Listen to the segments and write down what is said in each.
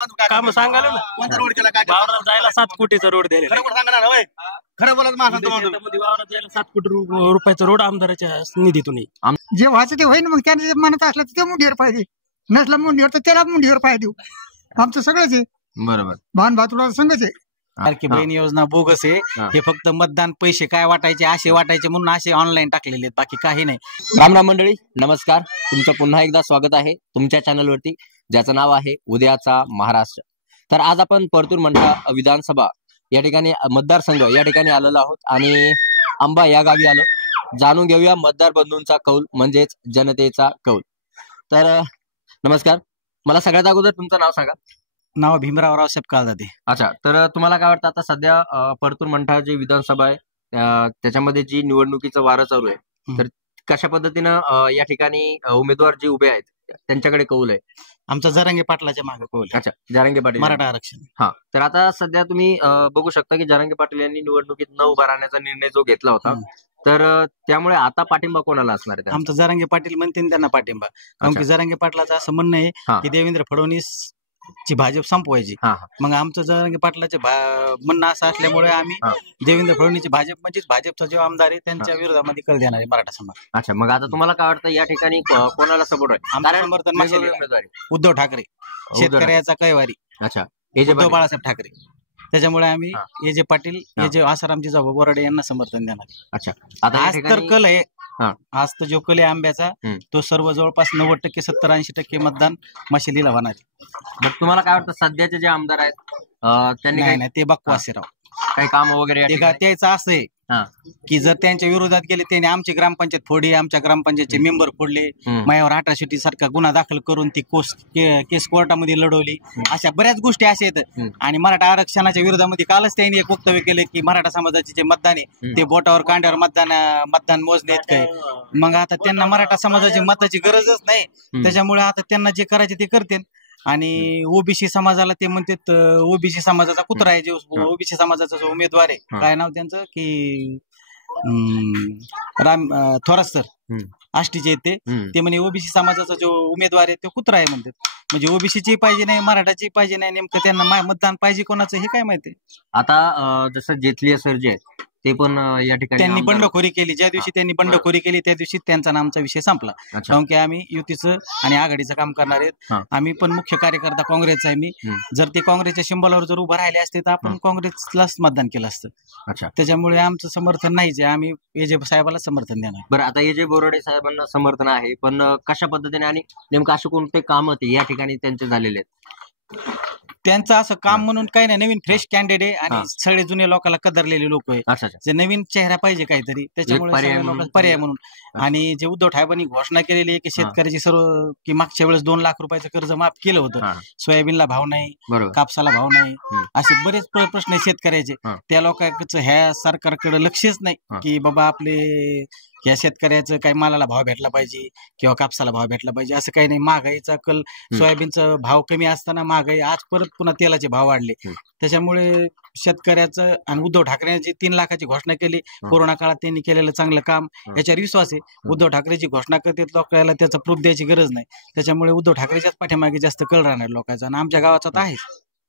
काम सांगायला ना कोणता रोड केला काय वावरात जायला 7 कोटीचा रोड दिलेला खरं सांगा ना होय. खरं बोलत मा सांगतो म्हणतो. त्यामध्ये वावरात जायला 7 कोटी रुपयाचा रोड आमदाराच्या निधीतून आहे. जे व्हायचं ते होईन, मग त्याने म्हणत असलं तर ते मुंडीवर पाहिजे, नसला मुंडीवर तर त्याला मुंडीवर पाय देऊ. आमचं सगळंच आहे, बरोबर. भान भातुडा संघच आहे. लाडकी बहीण योजना बोगस आहे. हे फक्त मतदान पैसे काय वाटायचे असे वाटायचे म्हणून असे ऑनलाईन टाकलेले आहेत, बाकी काही नाही. राम राम मंडळी, नमस्कार. तुमचं पुन्हा एकदा स्वागत आहे तुमच्या चॅनलवरती, ज्याचं नाव आहे उद्याचा महाराष्ट्र. तर आज आपण परतूर मंठा विधानसभा या ठिकाणी मतदारसंघ या ठिकाणी आलेलो आहोत आणि आंबा या गावी आलो. जाणून घेऊया मतदार बंधूंचा कौल, म्हणजेच जनतेचा कौल. तर नमस्कार, मला सगळ्यात अगोदर तुमचं नाव सांगा. नाव भीमराव रावसाहेब काळदाते. अच्छा, तर तुम्हाला काय वाटतं आता सध्या परतूर मंठा जी विधानसभा आहे त्याच्यामध्ये जी निवडणुकीचं वारं चालू आहे, तर कशा पद्धतीनं या ठिकाणी उमेदवार जे उभे आहेत त्यांच्याकडे कौल आहे? आमचा जरांगे पाटलाच्या मागे कौल. अच्छा, जरांगे पाटील, मराठा आरक्षण. हा, तर आता सध्या तुम्ही बघू शकता की जरांगे पाटील यांनी निवडणुकीत न उभा राहण्याचा निर्णय जो घेतला होता, तर त्यामुळे आता पाठिंबा कोणाला असणार आहे? आमचा जरांगे पाटील म्हणते त्यांना पाठिंबा, कारण की जरांगे पाटलाचं असं म्हणणं आहे की देवेंद्र फडणवीस ची भाजप संपवायची. मग आमचं जरांगे पाटलाचे म्हणणं असं असल्यामुळे आम्ही देवेंद्र फडणवीसची भाजप म्हणजेच भाजपचा जो आमदार आहे त्यांच्या विरोधामध्ये कल देणार आहे मराठा समाज. अच्छा, मग आता तुम्हाला काय वाटतं या ठिकाणी कोणाला सपोर्ट आहे? आमचं समर्थन उद्धव ठाकरे, शेतकऱ्याचा कैवारी. अच्छा, उद्धव बाळासाहेब ठाकरे. त्याच्यामुळे आम्ही जे पाटील, जे आसारामजी जाऊ बोराडे यांना समर्थन देणार. अच्छा, आता आज तर कल आहे, आज तर जो कल आहे आंब्याचा, तो सर्व जवळपास 90%, 70-80% मतदान मशिदीला होणार आहे. मग तुम्हाला काय वाटतं सध्याचे जे आमदार आहेत त्यांनी नाही ते बकवास राव, काही काम वगैरे त्याचं असं आहे की जर त्यांच्या विरोधात गेले, त्यांनी आमची ग्रामपंचायत फोडली, आमच्या ग्रामपंचायतचे मेंबर फोडले, माझ्यावर अट्रॉसिटी सारखा गुन्हा दाखल करून ती केस कोर्टामध्ये लढवली, अशा बऱ्याच गोष्टी अशा आहेत. आणि मराठा आरक्षणाच्या विरोधामध्ये कालच त्यांनी एक वक्तव्य केले की मराठा समाजाचे जे मतदान आहे ते बोटावर कांड्यावर मतदान मोजणे इतकं आहे. मग आता त्यांना मराठा समाजाची मताची गरजच नाही, त्याच्यामुळे आता त्यांना जे करायचे ते करतील. आणि ओबीसी समाजाला ते म्हणतात, ओबीसी समाजाचा कुत्रा आहे, जो ओबीसी समाजाचा जो उमेदवार आहे, काय नाव त्यांचं की थोरात सर, आष्टीचे ते म्हणे ओबीसी समाजाचा जो उमेदवार आहे तो कुत्रा आहे म्हणतात. म्हणजे ओबीसीची पाहिजे नाही, मराठाची पाहिजे नाही, नेमकं त्यांना मतदान पाहिजे कोणाचं हे काय माहिती. आता जसं जेथलिया सर जे आहेत ते पण या ठिकाणी त्यांनी बंडखोरी केली, ज्या दिवशी त्यांनी बंडखोरी केली त्या दिवशी त्यांचा नामचा विषय संपला. कारण की आम्ही युतीचं आणि आघाडीचं काम करणार आहेत. आम्ही पण मुख्य कार्यकर्ता काँग्रेसचा आहे मी. जर ते काँग्रेसच्या सिंबलवर जर उभं राहिले असते तर आपण काँग्रेसलाच मतदान केलं असतं. अच्छा, त्याच्यामुळे आमचं समर्थन नाहीच आहे, आम्ही एजे साहेबाला समर्थन देणार. बरं, आता एजे बोराडे साहेबांना समर्थन आहे, पण कशा पद्धतीने आणि नेमकं असे कोणते काम होते या ठिकाणी त्यांचे झालेले आहेत? त्यांचं असं काम म्हणून काही नाही, नवीन फ्रेश कॅन्डिडेट आहे आणि सगळे जुने लोकांना कदरलेले लोक आहे, जे नवीन चेहरा पाहिजे काहीतरी, त्याच्यामुळे पर्याय म्हणून. आणि जे उद्धव ठाकरेंनी घोषणा केलेली आहे की शेतकऱ्याची सर्व, की मागच्या वेळेस 2 लाख रुपयाचं कर्ज माफ केलं होतं, सोयाबीनला भाव नाही, कापसाला भाव नाही, असे बरेच प्रश्न आहे शेतकऱ्याचे. त्या लोकांचं ह्या सरकारकडे लक्षच नाही की बाबा आपले या शेतकऱ्याचं काही मालाला भाव भेटला पाहिजे किंवा कापसाला भाव भेटला पाहिजे, असं काही नाही. महागाईचा कल, सोयाबीनचा भाव कमी असताना महागाई, आज परत पुन्हा तेलाचे भाव वाढले, त्याच्यामुळे शेतकऱ्याचं. आणि उद्धव ठाकरेंनी जी 3 लाखाची घोषणा केली कोरोना काळात, त्यांनी केलेलं चांगलं काम, याच्यावर विश्वास आहे. उद्धव ठाकरेची घोषणा करतात लोकांना, त्याचा प्रूफ द्यायची गरज नाही, त्याच्यामुळे उद्धव ठाकरेच्याच पाठीमागे जास्त कल राहणार लोकांचा, आणि आमच्या गावाचा तर आहे.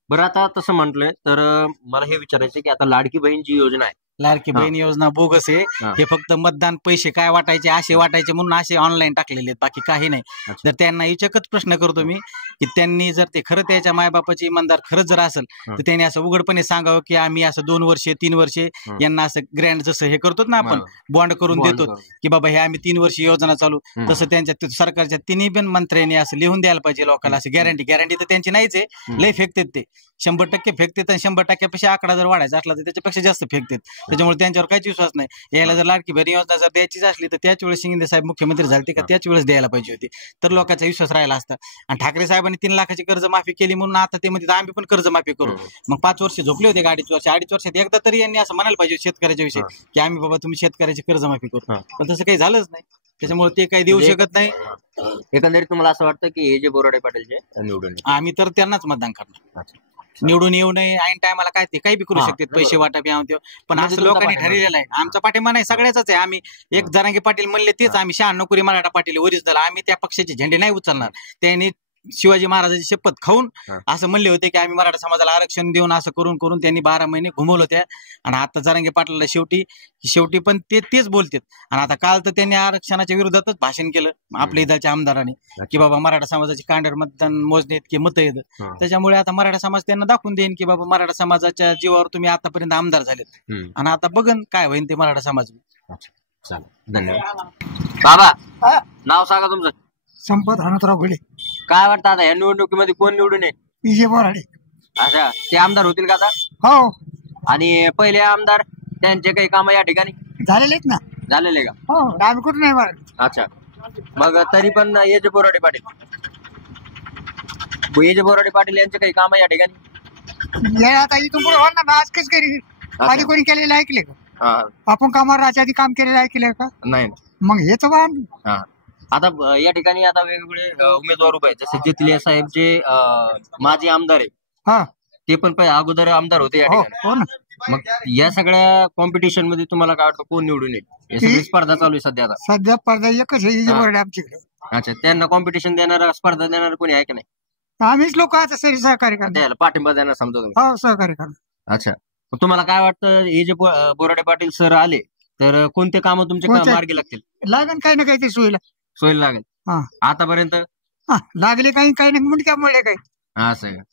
बरं, आता तसं म्हटलंय तर मला हे विचारायचं की आता लाडकी बहीण जी योजना आहे, लाडकी बहीण योजना बोगस आहे. हे फक्त मतदान पैसे काय वाटायचे असे वाटायचे म्हणून असे ऑनलाईन टाकलेले आहेत, बाकी काही नाही. जर त्यांना एकच प्रश्न करतो मी की त्यांनी जर ते खरं त्याच्या मायबापाचे इमानदार खरंच जर असेल तर त्यांनी असं उघडपणे सांगावं की आम्ही असं 2 वर्षे 3 वर्षे यांना असं ग्रँड जसं हे करतो ना आपण बॉन्ड करून देतो की बाबा हे आम्ही 3 वर्ष योजना चालू, तसं त्यांच्या सरकारच्या 3 पण मंत्र्यांनी असं लिहून द्यायला पाहिजे लोकांना. असं गॅरंटी तर त्यांची नाहीच आहे, लय फेकतात ते, 100% फेकतात, आणि 100%पेक्षा आकडा जर वाढायचा असला तर त्याच्यापेक्षा जास्त फेकतात. त्याच्यामुळे त्यांच्यावर काहीच विश्वास नाही. यायला जर लाडकी बहीण योजना जर द्यायचीच असली तर त्याच वेळेस शिंदे साहेब मुख्यमंत्री झाले का त्याच वेळेस द्यायला पाहिजे होती, तर लोकांचा विश्वास राहिला असता. आणि ठाकरे साहेबांनी 3 लाखाची कर्ज माफी केली म्हणून आता ते म्हणजे आम्ही पण कर्ज माफी करू. मग 5 वर्ष झोपले होते, 2.5 वर्ष, 2.5 वर्षात एकदा तरी यांनी असं म्हणायला पाहिजे शेतकऱ्याच्या विषयी की आम्ही बाबा तुम्ही शेतकऱ्याची कर्ज माफी करू, पण तसं काही झालंच नाही. त्याच्यामुळे ते काही देऊ शकत नाही. एकंदरीत तुम्हाला असं वाटतं की हे जे बोराडे पाटील जे निवडून, आम्ही तर त्यांनाच मतदान करणार. निवडून येऊ नये, ऐन टायमाला काय ते काही बी करू शकतात, पैसे वाटप यावं, पण असं लोकांनी ठरलेलं आहे. आमचा पाठिंबा नाही, सगळ्याचाच आहे. आम्ही एक जरांगे पाटील म्हणले तेच, आम्ही 96 नोकरी मराठा पाटील ओरिजिनल, आम्ही त्या पक्षाचे झेंडे नाही उचलणार. त्यांनी शिवाजी महाराजांची शपथ खाऊन हा. असं म्हणले होते की आम्ही मराठा समाजाला आरक्षण देऊन असं करून करून त्यांनी 12 महिने घुमवलं त्या. आणि आता जरांगे पाटलाला शेवटी पण तेच बोलतात. आणि आता काल तर त्यांनी आरक्षणाच्या विरोधातच भाषण केलं आपल्या इथल्या आमदारांनी की बाबा मराठा समाजाची कांडेर मतदान मोजणे इतके मतं येतं. हा. त्याच्यामुळे आता मराठा समाज त्यांना दाखवून देईन की बाबा मराठा समाजाच्या जीवावर तुम्ही आतापर्यंत आमदार झालेत. आणि आता बघन काय होईल ते मराठा समाज. चालेल, धन्यवाद. बाबा हा. नाव सांगा तुमचं. संपत हनुमंतराव घोडे, काय वाटतं आता या निवडणुकीमध्ये कोण निवडून येईल? विजय बोराडे. अच्छा, ते आमदार होतील का आता? हो, आणि पहिले आमदार त्यांचे काही काम या ठिकाणी झालेले आहेत ना. झालेले का? हो, आम्ही कुठं नाही मारत. अच्छा, मग तरी पण येजे बोराडे पाटील यांचे काही काम या ठिकाणी? या आता इथून पुढे होणार ना. आज कसं करी आधी कोणी केलेलं ऐकले का? हा, आपण कामावर राहायच्या आधी काम केलेलं ऐकलंय का? नाही. मग हेच वाहन. हा, आता या ठिकाणी आता वेगवेगळे उमेदवार उभे आहेत, जसे जितले साहेबचे माजी आमदार आहे, हा, ते पण अगोदर आमदार होते या हो ठिकाणी. हो ना. मग या सगळ्या कॉम्पिटिशन मध्ये तुम्हाला काय वाटतं कोण निवडून येईल? हे सगळी स्पर्धा चालू आहे सध्या आता. सध्या स्पर्धा एकच आहे, विजय हा. बोराडे आमच्याकडे. अच्छा, त्यांना कॉम्पिटिशन देणारा, स्पर्धा देणारा कोणी आहे का नाही? आम्हीच लोक आता सरी सहकार्य करणार. त्याला पाठिंबा देणार समजा तुम्ही. हो, सहकार्य करणार. अच्छा, मग तुम्हाला काय वाटतं हे जे बोराडे पाटील सर आले तर कोणते काम तुमचे कोणते? मार्गी लागतील? लागन काही ना काही ते सोयीला. सोयीला लागेल. हा. आतापर्यंत हा, लागले काही काही नाही मुंडक्या मुळे काही. असं आहे का?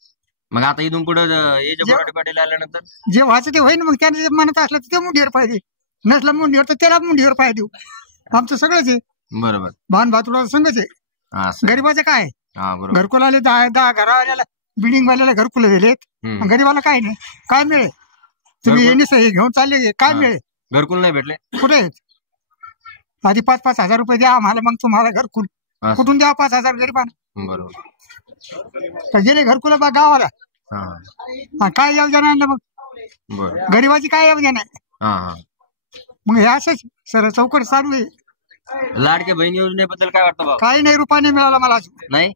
मग आता इथून पुढे हे जे बोराडे पाटील आल्यानंतर जे व्हायचं ते होईन. मग त्याने जे मनात असलं तर ते मुंडीवर पाहिजे, नसला मुंडीवर तर त्याला मुंडीवर पाय देऊ. आमचं सगळंच आहे. बरोबर. भान भातुला संघच आहे. असं. गरीबाचं काय आहे? हा, बरोबर. घरकुल आले 10 घरावाल्याला, बिल्डिंग वाल्याला घरकुल दिलेत. हम्म. गरीबाला काय नाही. काय मिळेल? तुम्ही घरकुल? हे घेऊन चालले काय हा. मिळेल? घरकुल नाही भेटले? कुठे आहेत? आधी 5-5 हजार रुपये द्या आम्हाला, मग तुम्हाला घरकुल. असं. कुठून द्या 5 हजार गरीबांना? बरोबर. तर गेले घरकुल बा गावाला. हा, हा, काय योजना आणलं मग? बरं. गरीबाची काय योजना आहे? हा, हा. मग हे असंच सर चौकट चालू आहे. लाडक्या बहीण योजनेबद्दल काय वाटतं बाबा? काही नाही, रुपया नाही मिळाला मला अजून. नाही.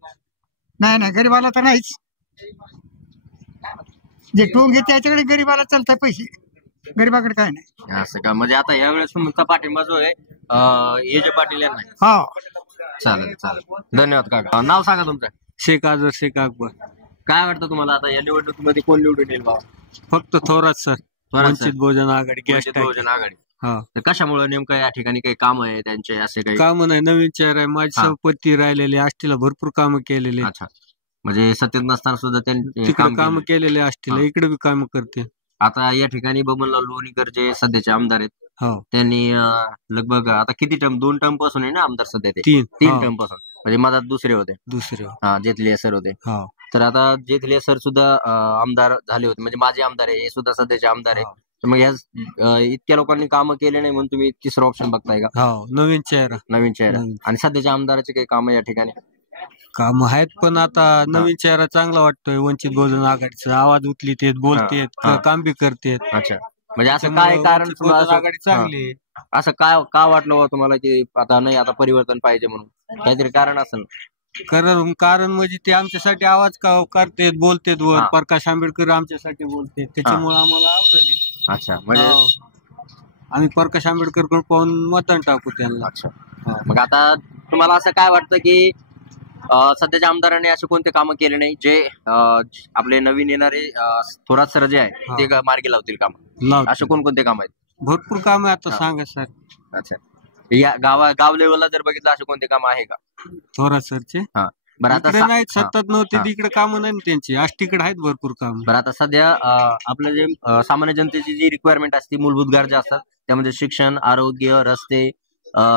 नाही गरीबाला तर नाहीच. जे टोंग घेते त्याच्याकडे गरीबाला चालतंय पैसे, गरीबाकडे काय नाही. असं का? म्हणजे आता यावेळेस तुमचा पाठिंबा जो आहे हे जे पाटील यांना आहे. हा, चालेल. धन्यवाद काका. नाव सांगा तुमचं. शेख आजर शेख अकबर. काय वाटतं तुम्हाला आता या निवडणुकीमध्ये कोण निवडून येईल बाबा? फक्त थोरात सर, थोरात वंचित सर. बहुजन आघाडी गॅस वंचित बहुजन आघाडी. हा, तर कशामुळे नेमकं या ठिकाणी काही काम आहे त्यांचे असे काही? काम नाही, नवीन चेहरा आहे. माझी हा. संपत्ती राहिलेली, आष्टीला भरपूर कामं केलेली. अच्छा, म्हणजे सत्तेत नसताना सुद्धा त्यांनी तिकडे काम काम केलं. केलेले आष्टीला, हा. इकडे बी काम करते. आता या ठिकाणी बबनलाल लोणीकर जे सध्याचे आमदार आहेत, हो, त्यांनी लगभग आता किती टर्म, 2 टर्म पासून आहे ना आमदार सध्या ते? 3 टर्म पासून, म्हणजे मधात दुसरे होते. दुसरे. हा, जेतले सर होते. हो, तर आता जेतले सर सुद्धा आमदार झाले होते, म्हणजे माझे आमदार आहे, हे सुद्धा सध्याचे आमदार आहे. हो. तर मग या इतक्या लोकांनी कामं केले नाही म्हणून तुम्ही तिसरा ऑप्शन बघताय का? हो, नवीन चेहरा. नवीन चेहरा. नवीन. आणि सध्याच्या आमदाराचे काही कामं या ठिकाणी? काम आहेत, पण आता नवीन चेहरा चांगला वाटतोय. वंचित बहुजन आघाडीचा आवाज उचलीत, बोलतेत, हा. काम बी करतेत. अच्छा, म्हणजे असं काय कारण वंचित तुम्हाला बहुजन असं- आघाडी चांगली आहे. असं काय का वाटलं बा तुम्हाला की आता नाही, आता परिवर्तन पाहिजे म्हणून? काहीतरी कारण असेल. कारण म्हणजे ते आमच्यासाठी आवाज करतेत, बोलतेत वर. हा. प्रकाश आंबेडकर आमच्यासाठी बोलते, त्याच्यामुळे आम्हाला आवडली. अच्छा, म्हणजे हो. आम्ही प्रकाश आंबेडकर कडे पाहून मतदान टाकू त्यांना. अच्छा. हा. मग आता तुम्हाला असं काय वाटतं की सध्याच्या आमदारांनी असे कोणते कामं केले नाही जे आपले नवीन येणारे थोरात सर जे आहे हा. ते मार्गी लावतील काम? लावतो. असे कोणकोणते काम आहेत? भरपूर काम आहे, आता हा. सांगा सर. अच्छा, या गाव लेवलला जर बघितलं असे कोणते काम आहे का? थोरात सरचे बरं आता इकडे नाहीत, हा. सत्तात नव्हते हा. तिकडे काम नाही ना त्यांची. आष्टीकडे आहेत भरपूर काम. बरं आता सध्या आपलं जे सामान्य जनतेची जी रिक्वायरमेंट असते, मूलभूत गरजा असतात, त्यामध्ये शिक्षण, आरोग्य, रस्ते,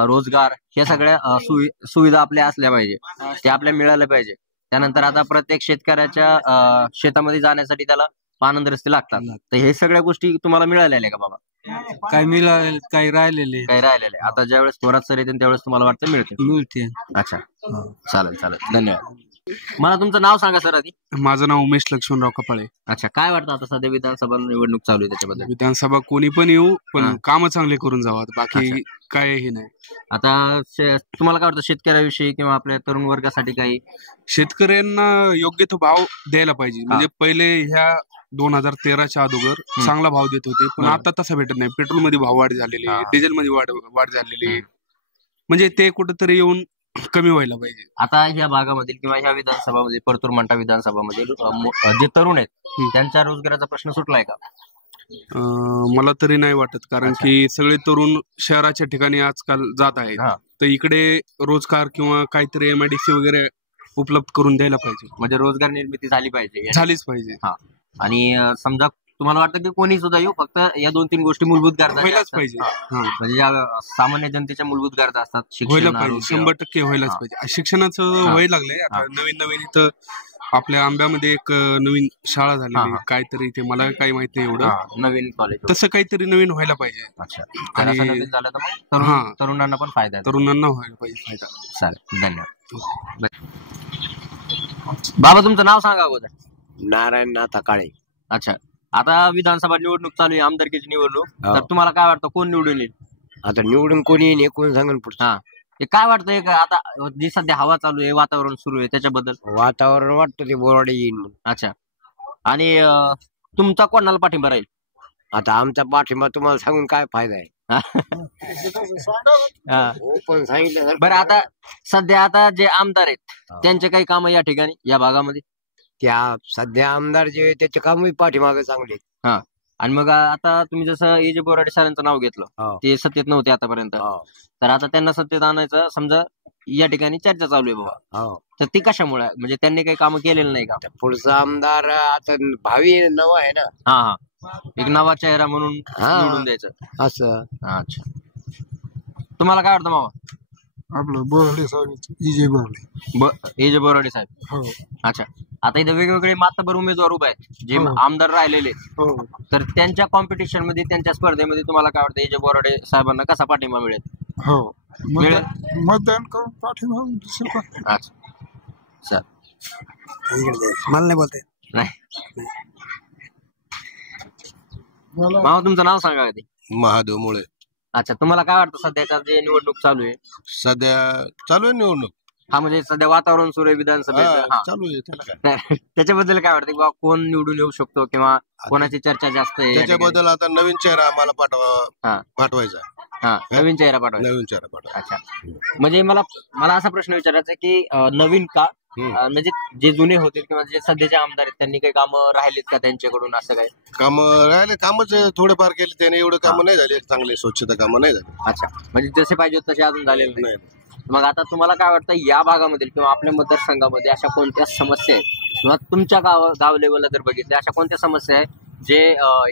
रोजगार, या सगळ्या सुविधा आपल्या असल्या पाहिजे, ते आपल्या मिळाल्या पाहिजे. त्यानंतर आता प्रत्येक शेतकऱ्याच्या शेतामध्ये जाण्यासाठी त्याला पानंद रस्ते लागतात. तर हे सगळ्या गोष्टी तुम्हाला मिळालेल्या आहे का बाबा? काही मिळाले, काही राहिलेले काही राहिलेले आहे? आता ज्यावेळेस थोरात सर येतील त्यावेळेस तुम्हाला वाटतं मिळते? मिळते. अच्छा, चालेल. धन्यवाद. मला तुमचं नाव सांगा सर आधी. माझं नाव उमेश लक्ष्मणराव कपाळे. अच्छा, काय वाटतं आता सध्या विधानसभा निवडणूक चालू आहे त्याच्याबद्दल? विधानसभा कोणी पण येऊ, हा. पण कामं चांगले करून जावात, बाकी अच्छा. काय हे नाही. आता तुम्हाला काय वाटतं शेतकऱ्याविषयी किंवा आपल्या तरुण वर्गासाठी काही? शेतकऱ्यांना योग्य तो भाव द्यायला पाहिजे. म्हणजे पहिले ह्या 2013च्या अगोदर चांगला भाव देत होते, पण बरोबर. आता तसा भेटत नाही. पेट्रोल मध्ये भाव वाढ झालेली, हा. डिझेल मध्ये वाढ झालेली. म्हणजे ते कुठेतरी येऊन कमी व्हायला पाहिजे. आता ह्या भागामधील किंवा ह्या विधानसभामध्ये परतूर मंठा विधानसभामध्ये जे तरुण आहेत त्यांच्या रोजगाराचा प्रश्न सुटलाय का? मला तरी नाही वाटत, कारण की सगळे तरुण शहराच्या ठिकाणी आजकाल जात आहेत. तर इकडे रोजगार किंवा काहीतरी MIDC वगैरे उपलब्ध करून द्यायला पाहिजे. म्हणजे रोजगार निर्मिती झाली पाहिजे. झालीच पाहिजे. आणि समजा तुम्हाला वाटतं की कोणी सुद्धा येऊ, फक्त या 2-3 गोष्टी मूलभूत गरजा व्हायलाच पाहिजे. म्हणजे ज्या सामान्य जनतेच्या मूलभूत गरजा असतात, व्हायला शिक्षण, पाहिजे, आरोग्य. 100% व्हायलाच पाहिजे. शिक्षणाचं व्हायला लागलंय आता. नवीन इथं आपल्या आंब्यामध्ये एक नवीन शाळा झाली काहीतरी, ते मला काही माहित नाही एवढं. नवीन कॉलेज तसं काहीतरी नवीन व्हायला पाहिजे. आणि नवीन झालं तर मग तरुणांना पण फायदा आहे. तरुणांना व्हायला पाहिजे फायदा. चालेल, धन्यवाद. बाबा तुमचं नाव सांगा अगोदर. नारायण नाथा काळे. अच्छा, आता विधानसभा निवडणूक चालू आहे, आमदारकीची निवडणूक. तर तुम्हाला काय वाटतं कोण निवडून येईल? आता निवडून कोणी येईल कोण सांगेल पुढचं. हे काय वाटतंय का आता जी सध्या हवा चालू आहे, वातावरण सुरू आहे, त्याच्याबद्दल? वातावरण वाटतं ते बोराडे येईल म्हणून. अच्छा, आणि तुमचा कोणाला पाठिंबा राहील? आता आमचा पाठिंबा तुम्हाला सांगून काय फायदा आहे. पण सांगितलं बरं, आता सध्या आता जे आमदार आहेत त्यांचे काही काम या ठिकाणी या भागामध्ये? त्या सध्या आमदार जे त्याचे कामही पाठीमागे चांगले. आणि मग आता तुम्ही जसं जे बोराडे सरांचं नाव घेतलं, ते सत्तेत नव्हते आतापर्यंत, तर आता त्यांना सत्तेत आणायचं समजा या ठिकाणी चर्चा चालू आहे बाबा, तर ती कशामुळे? म्हणजे त्यांनी काही कामं केलेलं नाही का? पुढचा आमदार आता भावी नवा आहे ना. एक नवा चेहरा म्हणून निवडून द्यायचं असं. अच्छा, तुम्हाला काय वाटतं मामा? आपलं बोराडे साहेब, जे बोराडे साहेब. अच्छा, आता इथे वेगवेगळे मातबर उमेदवार उभे आहेत जे आमदार राहिलेले, तर त्यांच्या कॉम्पिटिशन मध्ये, त्यांच्या स्पर्धेमध्ये तुम्हाला काय वाटतं जे बोराडे साहेबांना कसा पाठिंबा मिळेल? मतदान करून पाठिंबा. अच्छा सर, मला नाही बोलते. नाही मामा, तुमचं नाव सांगा कधी. महादेव मुळे. अच्छा, तुम्हाला काय वाटतं सध्याच्या जे निवडणूक चालू आहे? सध्या चालू आहे निवडणूक. म्हणजे सध्या वातावरण सुरू आहे विधानसभेचं, चालू आहे, त्याला काय त्याच्याबद्दल काय वाटतं किंवा कोण निवडून येऊ शकतो किंवा कोणाची चर्चा जास्त आहे? त्याच्याबद्दल आता नवीन चेहरा आम्हाला पाठवायचा. नवीन चेहरा पाठवायचा. नवीन चेहरा पाठवा. अच्छा, म्हणजे मला असा प्रश्न विचारायचा आहे की नवीन का, म्हणजे जे जुने होते किंवा जे सध्याचे आमदार आहेत त्यांनी काही कामं राहिलीत का त्यांच्याकडून? असं काय काम राहिले? कामच थोडेफार केले त्याने, एवढं कामं नाही झाले चांगले, स्वच्छता कामं नाही झाली. अच्छा, म्हणजे जसे पाहिजे तसे अजून झालेले नाही. मग आता तुम्हाला काय वाटतं या भागामधील किंवा आपल्या मतदारसंघामध्ये अशा कोणत्या समस्या आहेत किंवा तुमच्या गाव लेवलला जर बघितल्या अशा कोणत्या समस्या आहेत जे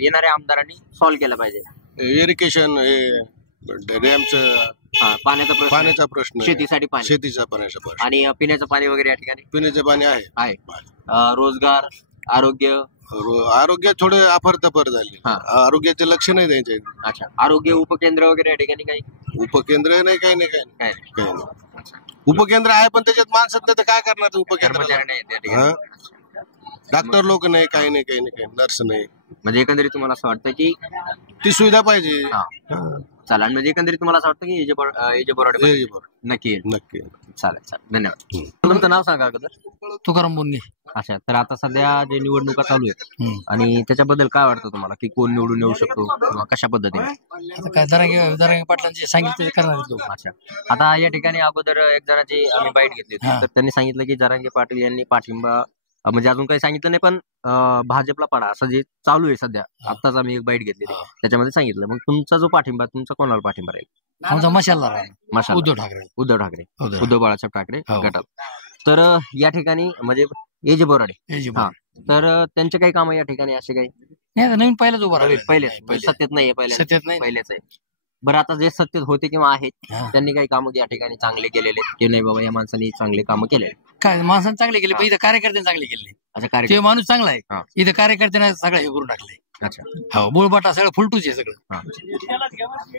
येणाऱ्या आमदारांनी सॉल्व्ह केल्या पाहिजे? इरिगेशन, डॅमचं पाण्याचा प्रश्न, शेतीसाठी पाणी, शेतीचा पाण्याचा प्रश्न, आणि पिण्याचं पाणी वगैरे या ठिकाणी पिण्याचं पाणी आहे. रोजगार, आरोग्य थोडे अफरतफर झाले. आरोग्याचे लक्ष नाही द्यायचे. अच्छा, आरोग्य उपकेंद्र वगैरे या ठिकाणी काही? उपकेंद्र नाही, काही नाही. उपकेंद्र आहे पण त्याच्यात माणसात नाही तर काय करणार उपकेंद्र? डॉक्टर लोक नाही, काही नाही, नर्स नाही. म्हणजे एकंदरीत तुम्हाला असं वाटतं की ती सुविधा पाहिजे. चालेल, म्हणजे एकंदरीत तुम्हाला असं वाटतं की जे बोराडे नक्की चालेल, धन्यवाद. तुमचं नाव सांगा अगोदर. तुकाराम बोंगे. अच्छा, तर आता सध्या जे निवडणुका चालू आहेत आणि त्याच्याबद्दल काय वाटतं तुम्हाला की कोण निवडून येऊ शकतो किंवा कशा पद्धतीने? आता काय जरांगे पाटलांचे सांगितले करणार लोक. अच्छा, आता या ठिकाणी अगोदर एक जणांची आम्ही बाईट घेतली होती, तर त्यांनी सांगितलं की जरांगे पाटील यांनी पाठिंबा, म्हणजे अजून काही सांगितलं नाही पण भाजपला पडा असं जे चालू आहे सध्या, आत्ताच आम्ही एक बाईट घेतली त्याच्यामध्ये सांगितलं. मग तुमचा जो पाठिंबा, तुमचा कोणाला पाठिंबा राहील? आमचा मशालला उद्धव ठाकरे, उद्धव बाळासाहेब ठाकरे गटात. तर या ठिकाणी म्हणजे जे बोराडे, तर त्यांचे काही काम या ठिकाणी असे काही नवीन पहिल्याच उभा पहिले सत्तेत नाहीये, पहिलेच आहे. बरं, आता जे सत्तेत होते किंवा आहेत त्यांनी काही कामं या ठिकाणी चांगले केलेले की नाही बाबा या माणसाने चांगले कामं केलेले? काय माणसाने चांगले केले पण इथं कार्यकर्त्यांनी चांगले केले. अच्छा, ते माणूस चांगला आहे, इथं कार्यकर्त्यांना सगळं हे करून टाकलंय. अच्छा, हो, बुळबाटा सगळं फुलटूच आहे सगळं.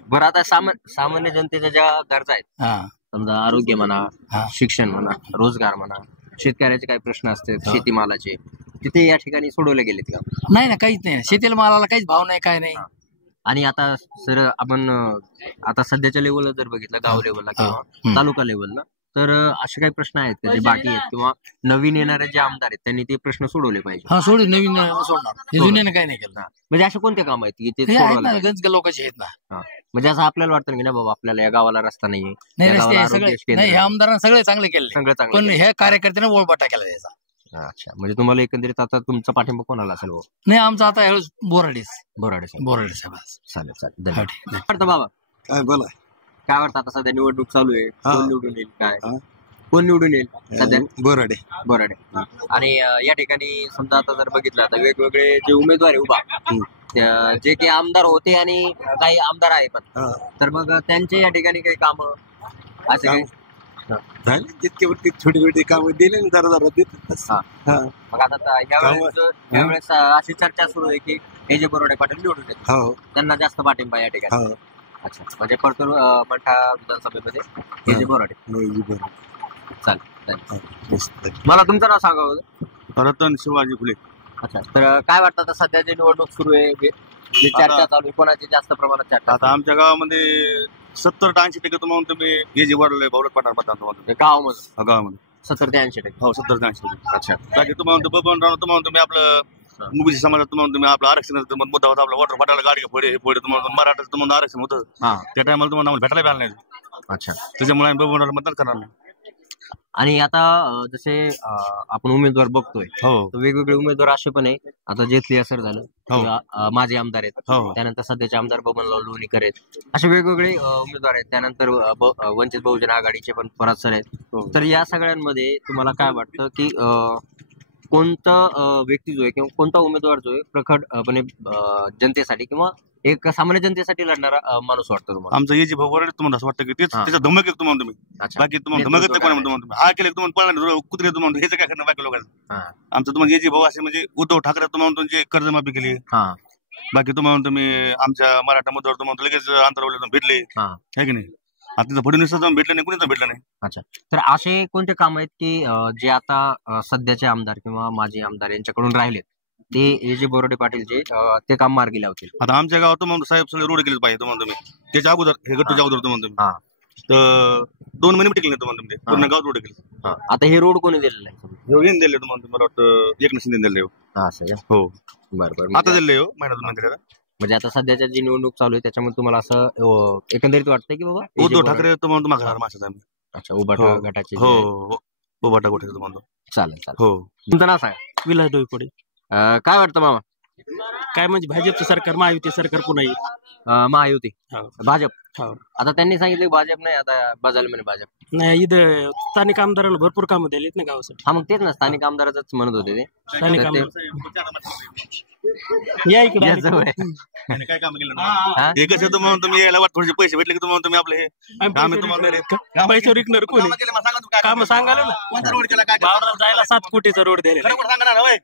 बरं, आता सामान्य जनतेच्या ज्या गरजा आहेत, समजा आरोग्य म्हणा, शिक्षण म्हणा, रोजगार म्हणा, शेतकऱ्याचे काही प्रश्न असतात शेतीमालाचे, तिथे या ठिकाणी सोडवले गेलेत का? नाही ना, काहीच नाही. शेतीला मालाला काहीच भाव नाही, काय नाही. आणि आता सर आपण आता सध्याच्या लेवलला जर बघितलं, गाव लेवलला किंवा तालुका लेवलला, तर असे काही प्रश्न आहेत का जे बाकी आहेत किंवा नवीन येणारे जे आमदार आहेत त्यांनी ते प्रश्न सोडवले पाहिजे? सोडून नवीन सोडणार, जुन्याने काही नाही केलं. म्हणजे असे कोणते काम आहेत की ते गंज लोकांचे आहेत ना, म्हणजे असं आपल्याला वाटतं की नाही बाबा आपल्याला या गावाला रस्ता नाहीये, नाही या रस्ते गावाला आहे आरोग्य सगळे केंद्र नाही, ह्या नाही. आमदारांना सगळे चांगले केले, सगळं चांगलं पण केलं. ह्या कार्यकर्त्याने बोळबाटा केला त्याचा. अच्छा, म्हणजे तुम्हाला एकंदरीत आता तुमचा पाठिंबा कोणाला असेल भाऊ? नाही आमचा आता यावेळेस बोराडीस बोराडे साहेब. बोराडे साहेब. चालेल चालेल, हा, धन्यवाद. ठीक. काय वाटतं बाबा, काय बोला काय वाटतं आता सध्या निवडणूक चालू आहे, हा. कोण निवडून येईल, काय हा. कोण निवडून येईल सध्या? बोराडे. बोराडे. आणि या ठिकाणी समजा आता जर बघितलं आता वेगवेगळे जे उमेदवार आहे उभा, जे की आमदार होते आणि काही आमदार आहे पण, हा. तर मग त्यांचे या ठिकाणी काही काम असे काही झाले जितके वरती छोटी छोटी कामं दिले ना जरा जरा देतात. हा. हा. मग आता यावेळेस अशी चर्चा सुरू आहे की हे जे बोराडे पाटील निवडून येतात हो त्यांना जास्त पाठिंबा या ठिकाणी. हो अच्छा, म्हणजे परतूर मंठा विधानसभेमध्ये हे जे बोराडे. नाही, बरं. चालेल, धन्यवाद. हा, मस्त. मला तुमचं नाव सांगावं. रतन शिवाजी फुले. अच्छा, तर काय वाटतं आता सध्या जे निवडणूक सुरू आहे, जे चर्चा चालू आहे, कोणाची जास्त प्रमाणात चर्चा आता आमच्या गावामध्ये 70-80% तुम्हाला तुम्ही हे जे वाढलंय भाऊराज पठाण मतदान तुम्हाला गावामध्ये गावामध्ये 70 ते 80%? हो 70-80%. अच्छा. बाकी तुम्हाला बबन राव तुम्हाला तुम्ही आपलं मुबीसी समाजात तुम्हाला तुम्ही आपलं आरक्षणाचा मुद्दा होता आपला वॉटर फाटाला गाडी पुढे पुढे तुम्हाला मराठा तुम्हाला आरक्षण होतं हा. त्या टायमाला तुम्हाला आम्हाला भेटायला मिळालं नाही. अच्छा. त्याच्यामुळे आम्ही बबन रावला मतदान करणार नाही. आणि आता जसे आपण उमेदवार बघतोय, हो तर वेगवेगळे उमेदवार असे पण आहे. आता जेथली असर झालं, हो. किंवा माजी आमदार आहेत, हो त्यानंतर सध्याचे आमदार बबनराव लोणीकर आहेत, असे वेगवेगळे उमेदवार आहेत. त्यानंतर वंचित बहुजन आघाडीचे पण परत सर आहेत. हो. तर या सगळ्यांमध्ये तुम्हाला काय वाटतं की कोणता व्यक्ती जो आहे किंवा कोणता उमेदवार जो आहे प्रखरपणे जनतेसाठी किंवा एक सामान्य जनतेसाठी लढणारा माणूस वाटतो तुम्हाला? आमचं हे जे भाऊ वरड तुम्हाला असं वाटतं की तेच हा. त्याचा धमक एक तुम्हाला तुम्ही अच्छा. बाकी तुम्हाला नेतृत्व धमक काय तुम्हाला हा केलं तुम्हाला पळणार कुत्रे तुम्हाला ह्याचं काय करणार बाकी लोकांचं. हा. आमचं तुम्हाला हे जे भाऊ असे म्हणजे उद्धव ठाकरे तुम्हाला तुमची कर्जमाफी केली. हा. बाकी तुम्हाला तुम्ही आमच्या मराठा मुद्द्यावर तुम्हाला लगेच अंतरावले भेटले हा. आहे की नाही. आता तिथं फडणवीस भेटलं नाही कुणीच भेटलं नाही. अच्छा, तर असे कोणते काम आहेत की जे आता सध्याचे आमदार किंवा माजी आमदार यांच्याकडून राहिलेत, ते हे जे बोराडे पाटील जे ते काम मार्गी लावतील? आता आमच्या गावात तुम्हाला साहेब सगळे रोड केले पाहिजे तुम्हाला तुम्ही त्याच्या अगोदर हे गट्टूच्या अगोदर तुम्हाला हा. तुम्ही तर 2 महिने टिकले तुम्हाला तुम्ही पूर्ण गावात रोड केले. हा. आता हे रोड कोणी दिलेलं आहे? हे येऊन दिले तुम्हाला मला वाटतं एकनाथ शिंदे दिले. हा, असं का? हो बरं बरं. आता दिले हो महिन्यातून मंदिराला. म्हणजे आता सध्याच्या जी निवडणूक चालू आहे त्याच्यामुळे तुम्हाला असं एकंदरीत वाटतंय की बाबा हे जे उद्धव बोराडे- ठाकरे तुम्हाला तुम्हाला घरावर माणसाचा आम्ही. अच्छा, उभाटा हो. गटाचे हो जे- हो उभाटा गोठे तुम्हाला. चालेल चालेल. हो तुमचं नाव सांगा. विलास डोईफोडे. काय वाटतं मामा? काय म्हणजे भाजपचं सरकार महायुती सरकार पुन्हा येईल. महायुती हो. भाजप. हो. आता त्यांनी सांगितलं की भाजप नाही, आता बदल म्हणे भाजप. नाही इथं स्थानिक आमदारांना भरपूर कामं द्यायलेत ना गावासाठी. हा, मग तेच ना, स्थानिक आमदाराच म्हणत होते ते. स्थानिक तर ते- या इकडे या जवळ आहे. त्याने काय काम केलं हा? हे कसं तुम्हाला तुम्ही यायला वाट थोडेसे पैसे भेटले की तुम्हाला तुम्ही आपले हे आम्ही तुम्हाला पैशावर विकणार कोणी काम सांगायला ना. कोणता रोड केला काय वावरात जायला 7 कोटीचा रोड द्यायला. खरं सांगा ना होय.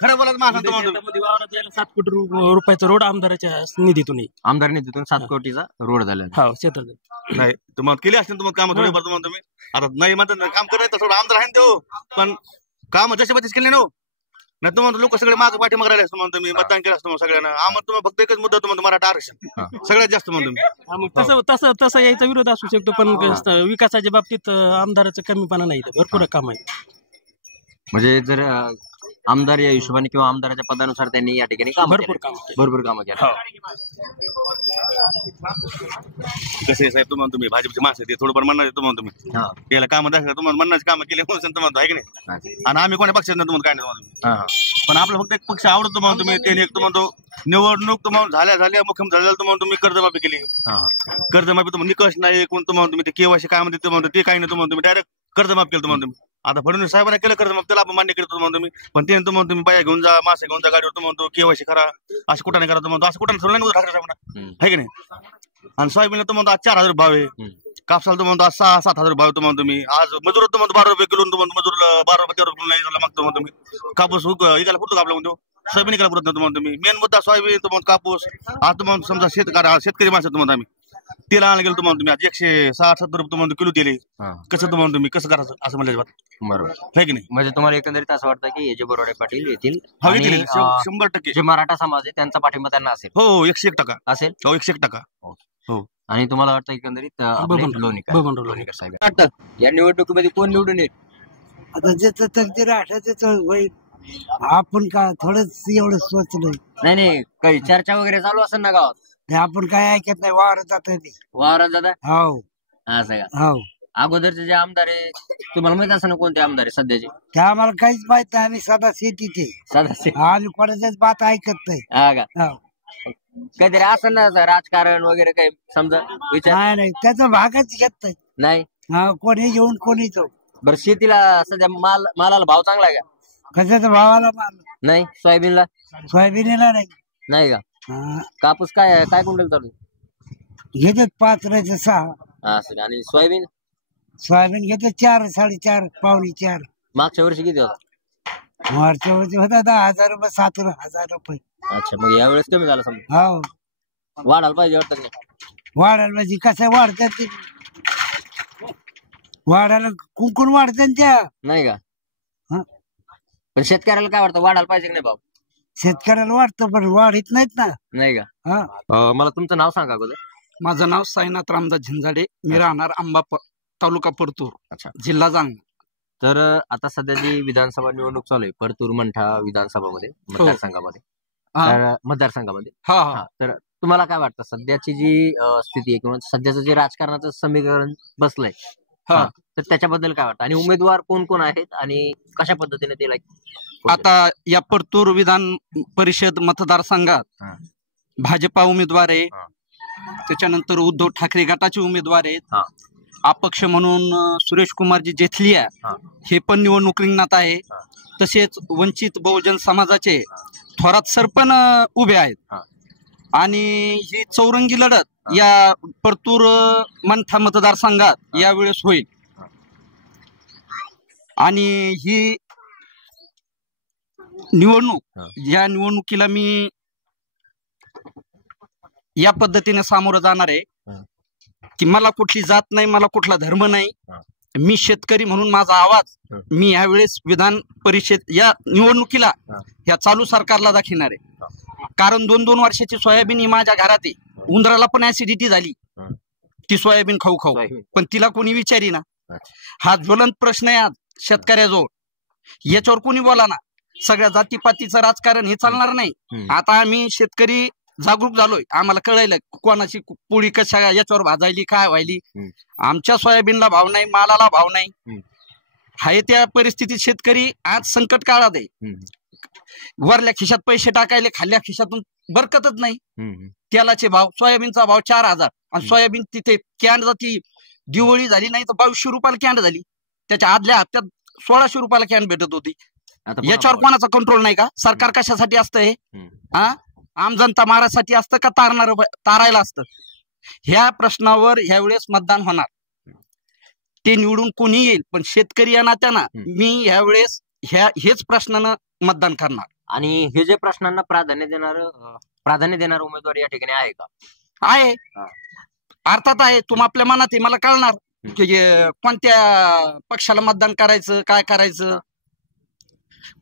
खरं बोला माझं तुम्हाला तुम्ही. शेतामध्ये वावरात जायला 7 कोटी रुपयाचा रोड आमदाराच्या निधीतून येईल. आमदार निधीतून 7 कोटीचा रोड झाला. हो शेतात. नाही तुम्हाला केले असतील तुम्हाला काम थोडेफार तुम्हाला तुम्ही आता नाही म्हणतात काम करायचं थोडं आमदार आहे ना तो पण काम जसे बतीच केले ना नाही तुम्हाला लोक सगळे मागे पाठीमागे राहिले असतं म्हणून तुम्ही मतदान केलं असतं मग सगळ्यांना आम्हाला तुम्हाला फक्त एकच मुद्दा तुम्हाला मराठा आरक्षण सगळ्यात जास्त म्हणून तुम्ही. हा, मग तसं यायचा विरोध असू शकतो पण विकासाच्या बाबतीत आमदाराचं कमीपणा नाही इथं. भरपूर काम आहे. म्हणजे जर आमदार या हिशोबाने किंवा आमदाराच्या पदानुसार त्यांनी या ठिकाणी भरपूर काम भरपूर कामं केली. कसे साहेब तुम्हाला तुम्ही भाजपचे माणसं ते थोडंफार म्हणणार तुम्हाला तुम्ही हा. याला कामं दाखवा तुम्हाला म्हणण्याची कामं केली म्हणून तुम्हाला आहे की नाही. आणि आम्ही कोणा पक्षात नाही तुम्हाला काय नाही तुम्हाला. पण आपलं फक्त एक पक्ष आवडतो तुम्हाला तुम्ही त्याने एक तुम्हाला तो निवडणूक तुम्हाला झाल्या मुख्यमंत्री झाल्या तुम्हाला तुम्ही कर्जमाफी केली. कर्जमाफी तुम्हाला निकष नाही कोण तुम्हाला तुम्ही ते केवायसी काय म्हणते तुम्हाला ते काही नाही तुम्हाला तुम्ही डायरेक्ट कर्जमाफी केलं तुम्हाला तुम्ही. आता फडणवीस साहेबांना केलं कर्जमाफी त्याला आपण मान्य करतो तुम्हाला तुम्ही पण ते तुम्हाला तुम्ही बाया घेऊन जा मासे घेऊन जा गाडीवर तुम्हाला केवायसी करा असं कुठं नाही करा तुम्हाला असं कुठं सोडलं नाही ठाकरे साहेबांना आहे की नाही. आणि सोयाबीनला तुम्हाला आज 4,000 भाव आहे. कापसाला तुम्हाला आज 6-7 हजार भाव तुम्हाला तुम्ही आज मजूर तुम्हाला 12 रुपये किलो तुम्हाला मजूर 12 रुपये 13 रुपये नाही मागतो तुम्हाला तुम्ही. कापूस इकायला पुरतो का आपला म्हणतो सोयाबीन इकायला पुरत नाही तुम्हाला तुम्ही. मेन मुद्दा सोयाबीन तुम्हाला कापूस आज तुम्हाला समजा शेतकरी माणसं तुम्हाला आम्ही तेल आणायला गेलो तुम्हाला तुम्ही आज 160-70 रुपये तुम्हाला किलो तेल कसं तुम्हाला तुम्ही कसं करायचं असं म्हणलं बरोबर आहे की नाही. म्हणजे तुम्हाला एकंदरीत असं वाटतं की हे जे बोराडे पाटील येतील हा आणि, येतील 100%. जे मराठा समाज आहे त्यांचा पाठिंबा त्यांना असेल. हो 101% असेल. हो 101%. हो आणि तुम्हाला वाटतं एकंदरीत लोणीकर साहेब वाटतं या निवडणुकीमध्ये कोण निवडून येईल? आता ज्याचं तकदीर आठाचं होईल आपण काय थोडंच एवढं सोचलंय. नाही नाही काही चर्चा वगैरे चालू असेल ना गावात? ते आपण काय ऐकत नाही, वावर जात ते. वावरात दादा हो असं का? हो, अगोदरचे जे आमदार आहे तुम्हाला माहित असं ना कोणते आमदार आहे सध्याचे? ते आम्हाला काहीच माहित नाही. आम्ही सदा शेतीचे, सध्याचे आम्ही कोणाच्याच बात ऐकत नाही. हा का? हो. काहीतरी असं ना राजकारण वगैरे काही समजा विचार? नाही नाही, त्याचा भागच घेत नाही. नाही. हा, कोणी येऊन कोणी जाऊ. बरं शेतीला सध्या मालाला भाव चांगला आहे का? कशाचा भावाला माल नाही. सोयाबीनला? सोयाबीनला नाही. नाही का? हा, कापूस काय काय क्विंटल चालू आहे? घेतात 5 राहायचं 6. असं का? आणि सोयाबीन? सोयाबीन घेतात 4, 4.5, पावणे 4. मागच्या वर्षी किती होता? मार्चच्या वर्षी होता 10,000 रुपये, 17,000 रुपये. अच्छा, मग यावेळेस कमी झाला समजा. हो, वाढायला पाहिजे वाटतं की नाही? वाढायला म्हणजे कसं वाढतात ते, वाढायला कुंकून वाढतात त्या. नाही का? हा. पण शेतकऱ्याला काय वाटतं, वाढायला पाहिजे की नाही भाव? शेतकऱ्याला वाटतं पण वाढीत नाहीत ना. नाही का? हा, मला तुमचं नाव सांगा अगोदर. माझं नाव साईनाथ रामदास झिंजाडे, मी राहणार आंबा तालुका परतूर, अच्छा. जिल्हा जालना. तर आता सध्या जी विधानसभा निवडणूक चालू आहे परतूर मंठा विधानसभामध्ये मतदारसंघामध्ये, तर मतदारसंघामध्ये तर तुम्हाला काय वाटतं सध्याची जी स्थिती आहे किंवा सध्याचं जे राजकारणाचं समीकरण बसलंय तर त्याच्याबद्दल काय वाटतं आणि उमेदवार कोण कोण आहेत आणि कशा पद्धतीने ते आता या परतूर विधान परिषद मतदारसंघात भाजपा उमेदवार आहे, त्याच्यानंतर उद्धव ठाकरे गटाचे उमेदवार आहेत, अपक्ष म्हणून सुरेश कुमारजी जेथलिया हे पण निवडणूक रिंगणात आहे, तसेच वंचित बहुजन समाजाचे थोरात सर पण उभे आहेत आणि ही चौरंगी लढत या परतूर मंठा मतदारसंघात यावेळेस होईल. आणि ही निवडणूक या निवडणुकीला मी या पद्धतीने सामोरं जाणार आहे की मला कुठली जात नाही, मला कुठला धर्म नाही, मी शेतकरी म्हणून माझा आवाज मी यावेळेस विधान परिषद या निवडणुकीला या चालू सरकारला दाखवणार आहे. कारण 2-2 वर्षाची सोयाबीन ही माझ्या घरात आहे, उंदराला पण ऍसिडिटी झाली ती सोयाबीन खाऊ खाऊ, पण तिला कोणी विचारी ना. हा ज्वलंत प्रश्न आहे आज शेतकऱ्याजवळ, याच्यावर कोणी बोला ना. सगळ्या जातीपातीचं राजकारण हे चालणार नाही. आता आम्ही शेतकरी जागरूक झालोय, आम्हाला कळलं कोणाची पोळी कशा याच्यावर भाजायली काय व्हायली. आमच्या सोयाबीनला भाव नाही, मालाला भाव नाही, हाय त्या परिस्थितीत शेतकरी आज संकट काळात आहे. वरल्या खिशात पैसे टाकायले, खाल्ल्या खिशातून बरकतच नाही. तेलाचे भाव, सोयाबीनचा भाव 4,000 आणि सोयाबीन तिथे कॅन जाती दिवाळी झाली नाही तर 2200 रुपयाला कॅन झाली, त्याच्या आदल्या हप्त्यात 1600 रुपयाला कॅन भेटत होती. याच्यावर कोणाचा कंट्रोल नाही का? सरकार कशासाठी असतं हे? आम जनता मारासाठी असतं का तारायला असतं? ह्या प्रश्नावर ह्यावेळेस मतदान होणार. ते निवडून कोणी येईल, पण शेतकरी या नात्यानं मी ह्यावेळेस हेच प्रश्नानं मतदान करणार. आणि हे जे प्रश्नांना प्राधान्य देणार उमेदवार या ठिकाणी आहे का? आहे, अर्थात आहे. तुम्ही आपल्या मनात आहे, मला कळणार की कोणत्या पक्षाला मतदान करायचं, काय करायचं.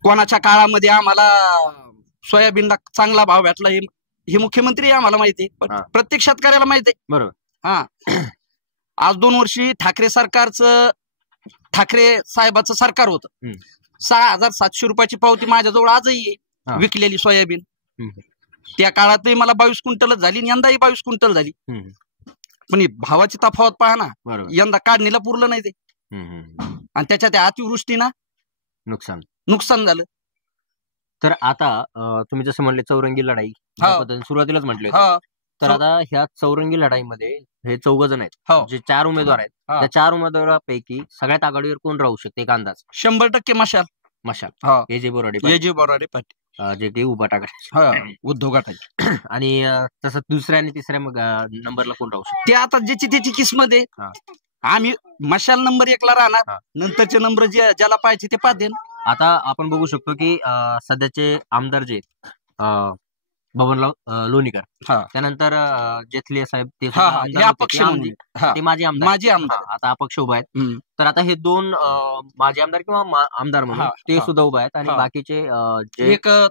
कोणाच्या काळामध्ये आम्हाला सोयाबीनला चांगला भाव भेटला हे मुख्यमंत्री आम्हाला माहिती आहे, पण प्रत्येक शेतकऱ्याला माहिती आहे. बरोबर. आज 2 वर्षी ठाकरे साहेबाचं सरकार होतं. 6,700 रुपयाची पावती माझ्याजवळ आजही आहे, विकलेली सोयाबीन. त्या काळातही मला 22 क्विंटलच झाली आणि यंदाही 22 क्विंटल झाली. पण भावाची तफावत पहा ना, यंदा काढणीला पुरलं नाही ते, आणि त्याच्या त्या अतिवृष्टीनं नुकसान झालं. तर आता तुम्ही जसं म्हणले चौरंगी लढाई सुरुवातीलाच म्हटले, तर आता ह्या चौरंगी लढाईमध्ये हे 4 जण आहेत, जे 4 उमेदवार आहेत, त्या 4 उमेदवारापैकी सगळ्यात आघाडीवर कोण राहू शकते एक अंदाज? 100% मशाल. एजे बोराडे पाटील जे की उभा टाकायचे उद्धव गटाचे. आणि तसं दुसऱ्या आणि तिसऱ्या मग नंबरला कोण राहू शकते? ते आता ज्याची त्याची किस्मत आहे. आम्ही मशाल नंबर 1 ला राहणार, नंतरचे नंबर ज्याला पाहिजे ते पाहते. आता आपण बघू शकतो की सध्याचे आमदार जे बबनराव लोणीकर, त्यानंतर जेथलिया साहेब ते माजी आमदार, आता अपक्ष उभा आहेत. तर आता हे 2 माजी आमदार किंवा आमदार म्हणून ते सुद्धा उभा आहेत आणि बाकीचे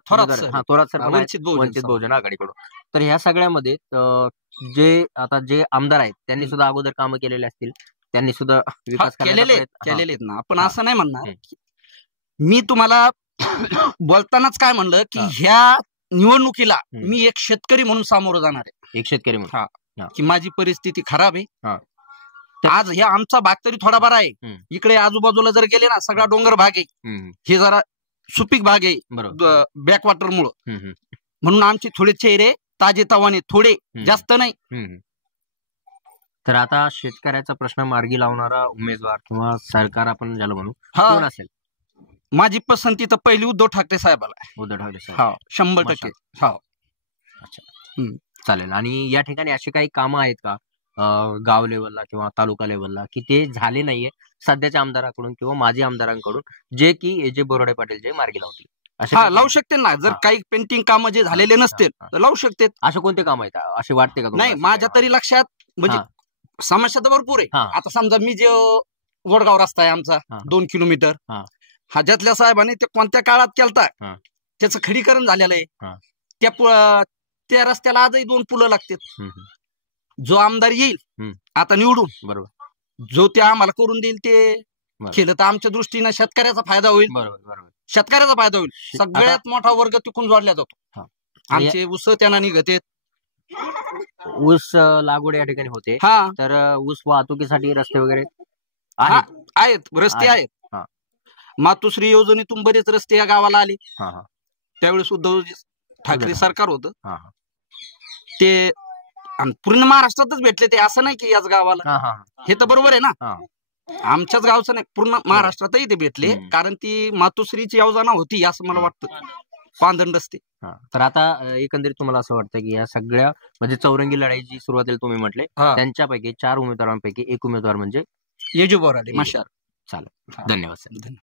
थोरात सर वंचित बहुजन आघाडीकडून. तर ह्या सगळ्यामध्ये जे आमदार आहेत त्यांनी सुद्धा अगोदर कामं केलेले असतील, त्यांनी सुद्धा विकास केलेले ना. आपण असं नाही म्हणणार. मी तुम्हाला बोलतानाच काय म्हणलं की ह्या निवडणुकीला मी एक शेतकरी म्हणून सामोरं जाणार आहे. एक शेतकरी म्हणून की माझी परिस्थिती खराब आहे. आज हे आमचा भाग तरी थोडा बरा आहे. इकडे आजूबाजूला जर गेले ना सगळा डोंगर भाग आहे. हे जरा सुपीक भाग आहे बॅकवॉटर मुळे, म्हणून आमचे थोडे चेहरे ताजे तवाने, थोडे जास्त नाही. तर आता शेतकऱ्याचा प्रश्न मार्गी लावणारा उमेदवार किंवा सरकार आपण ज्याला म्हणू कोण असेल? माझी पसंती तर पहिली उद्धव ठाकरे साहेबाला आहे. उद्धव ठाकरे साहेब 100%. अच्छा, चालेल. आणि या ठिकाणी अशी काही कामं आहेत का गाव लेवलला किंवा तालुका लेवलला की ते झाले नाहीये सध्याच्या आमदाराकडून किंवा माजी आमदारांकडून, जे की ए.जे. बोराडे पाटील जे मार्गी लावतील? लावू शकते ना. जर काही पेंटिंग कामं जे झालेले नसतील तर लावू शकते. असे कोणते काम आहेत असे वाटते का? नाही, माझ्या तरी लक्षात म्हणजे समस्या तर भरपूर आहे. आता समजा मी जे वडगाव रस्ता आहे आमचा 2 किलोमीटर, ह्याच्यातल्या साहेबांनी ते कोणत्या काळात केलता, त्याचं खडीकरण झालेलं आहे. त्या रस्त्याला आजही 2 पुलं लागतात. जो आमदार येईल आता निवडून, बरोबर, जो ते आम्हाला करून देईल ते केलं तर आमच्या दृष्टीनं शेतकऱ्याचा फायदा होईल. बरोबर, शेतकऱ्याचा फायदा होईल. सगळ्यात मोठा वर्ग तिकून जोडला जातो. आमचे ऊस त्यांना निघत. ऊस लागवड या ठिकाणी होते, तर ऊस वाहतुकीसाठी रस्ते वगैरे आहेत, रस्ते आहेत. मातोश्री योजनेतून बरेच रस्ते या गावाला आले. त्यावेळेस उद्धव ठाकरे सरकार होतं ते, पूर्ण महाराष्ट्रातच भेटले ते, असं नाही की याच गावाला. हे तर बरोबर आहे ना, आमच्याच गावचं नाही, पूर्ण महाराष्ट्रातही ते भेटले. कारण ती मातोश्रीची योजना होती असं मला वाटतं, पांधन रस्ते. तर आता एकंदरीत तुम्हाला असं वाटतं की या सगळ्या म्हणजे चौरंगी लढाईची सुरुवातीला तुम्ही म्हटले त्यांच्यापैकी 4 उमेदवारांपैकी एक उमेदवार म्हणजे ए.जे. बोराडे मशाल. चालेल, धन्यवाद सर.